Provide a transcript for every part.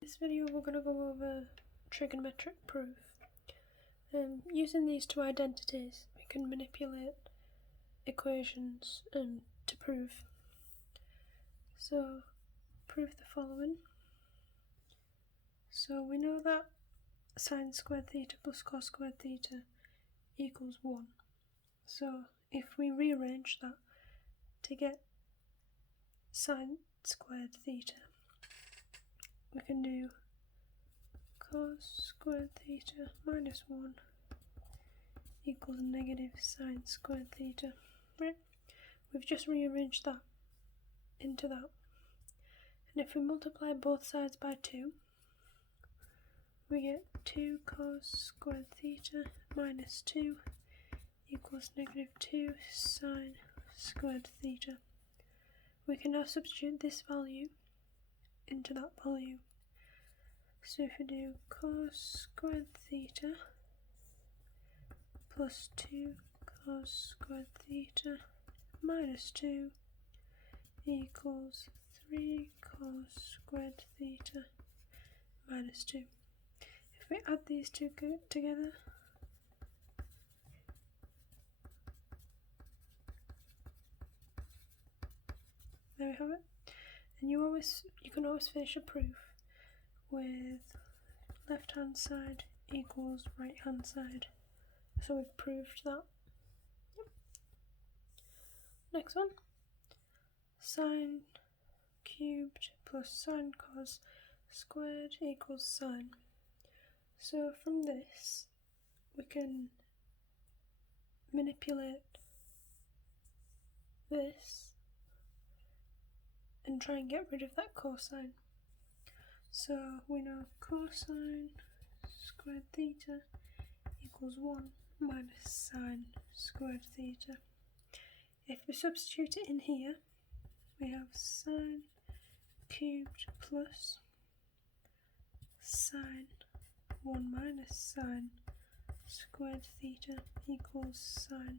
In this video we're going to go over trigonometric proof. Using these two identities we can manipulate equations to prove. So prove the following. So we know that sine squared theta plus cos squared theta equals 1. So if we rearrange that to get sine squared theta, we can do cos squared theta minus 1 equals negative sine squared theta. Right? We've just rearranged that into that. And if we multiply both sides by 2, we get 2 cos squared theta minus 2 equals negative 2 sine squared theta. We can now substitute this value into that value. So if we do cos squared theta plus 2 cos squared theta minus 2 equals 3 cos squared theta minus 2. If we add these two together, there we have it. And you can always finish a proof with left hand side equals right hand side. So we've proved that. Yep. Next one. Sine cubed plus sine cos squared equals sine. So from this we can manipulate this and try and get rid of that cosine. So we know cosine squared theta equals 1 minus sine squared theta. If we substitute it in here, we have sine cubed plus sine 1 minus sine squared theta equals sine.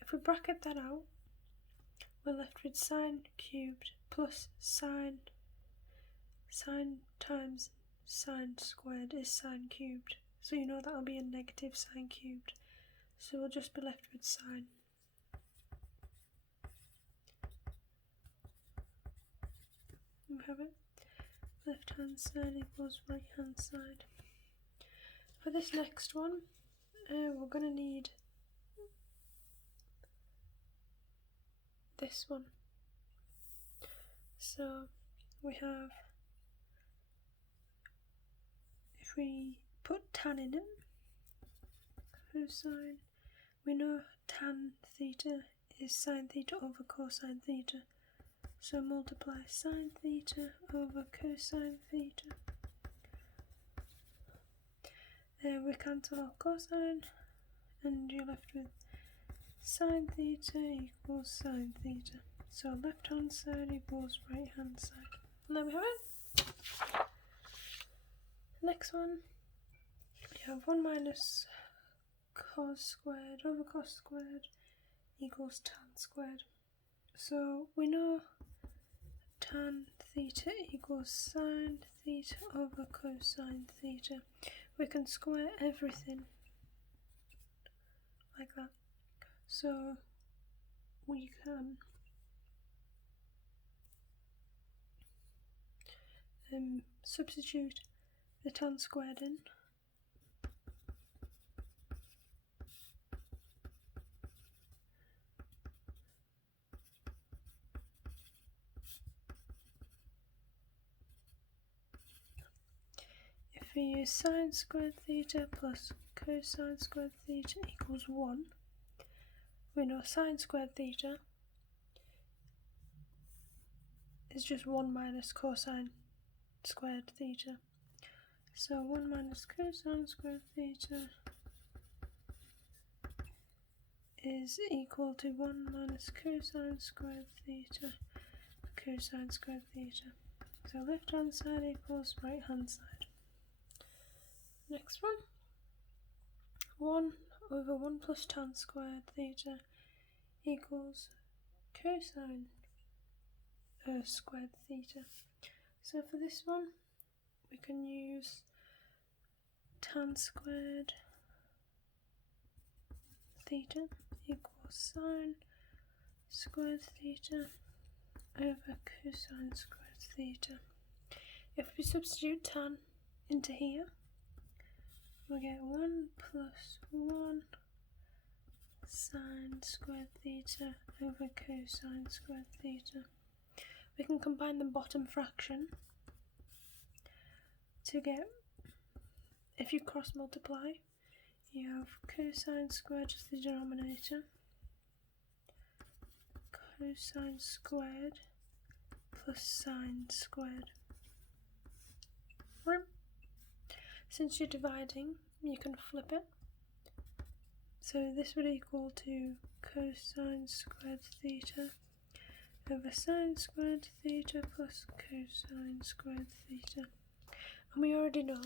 If we bracket that out, we're left with sine cubed plus sine times sine squared is sine cubed. So you know that'll be a negative sine cubed. So we'll just be left with sine. We have it. Left hand side equals right hand side. For this next one, we're going to need this one. So we have, if we put tan in it, cosine, we know tan theta is sine theta over cosine theta. So multiply sine theta over cosine theta. We cancel out cosine and you're left with sine theta equals sine theta. So left hand side equals right hand side. And there we have it. Next one, we have 1 minus cos squared over cos squared equals tan squared. So we know tan theta equals sine theta over cosine theta. We can square everything like that. So we can substitute the tan squared in. If we use sine squared theta plus cosine squared theta equals 1, we know sine squared theta is just 1 minus cosine squared theta. So 1 minus cosine squared theta is equal to 1 minus cosine squared theta cosine squared theta. So left hand side equals right hand side. Next one. 1 over 1 plus tan squared theta equals cosine squared theta. So for this one, we can use tan squared theta equals sine squared theta over cosine squared theta. If we substitute tan into here, we get 1 plus 1 sine squared theta over cosine squared theta. We can combine the bottom fraction to get, if you cross multiply, you have cosine squared as the denominator, cosine squared plus sine squared. Right. Since you're dividing, you can flip it. So this would equal to cosine squared theta over sine squared theta plus cosine squared theta. And we already know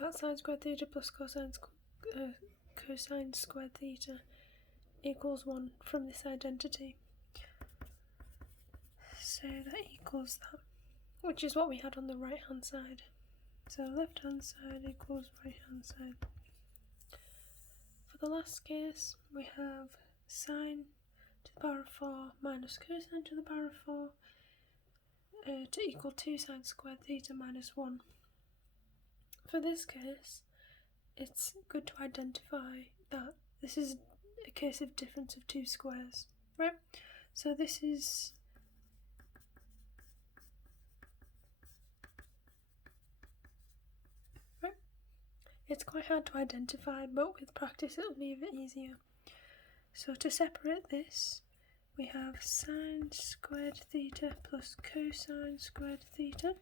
that sine squared theta plus cosine squared theta equals 1 from this identity. So that equals that, which is what we had on the right hand side. So left hand side equals right hand side. For the last case, we have sine to the power of 4 minus cosine to the power of 4 to equal 2 sine squared theta minus 1. For this case, it's good to identify that this is a case of difference of two squares, right? So this is it's quite hard to identify, but with practice it'll be a bit easier. So to separate this, we have sine squared theta plus cosine squared theta,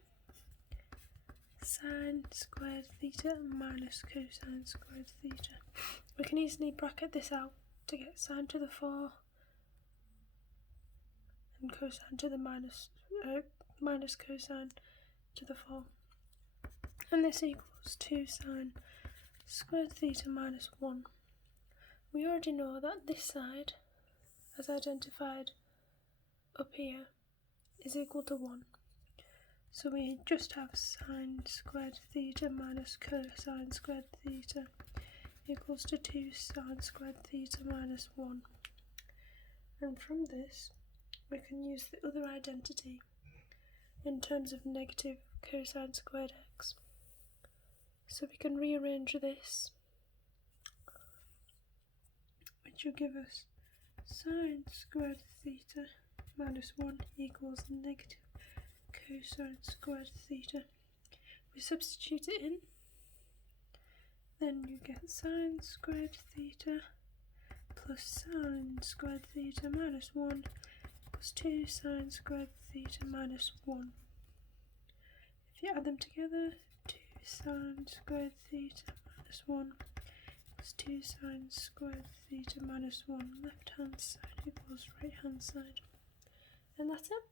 sine squared theta minus cosine squared theta. We can easily bracket this out to get sine to the 4 and cosine to the minus cosine to the 4. And this equals 2 sine squared theta minus 1. We already know that this side, as identified up here, is equal to 1. So we just have sine squared theta minus cosine squared theta equals to 2 sine squared theta minus 1. And from this, we can use the other identity in terms of negative cosine squared x. So we can rearrange this, which will give us sine squared theta minus 1 equals negative cosine squared theta. We substitute it in, then you get sine squared theta plus sine squared theta minus 1 equals 2 sine squared theta minus 1. If you add them together, 2 sine squared theta minus 1 equals 2 sine squared theta minus 1. Left hand side equals right hand side. And that's it.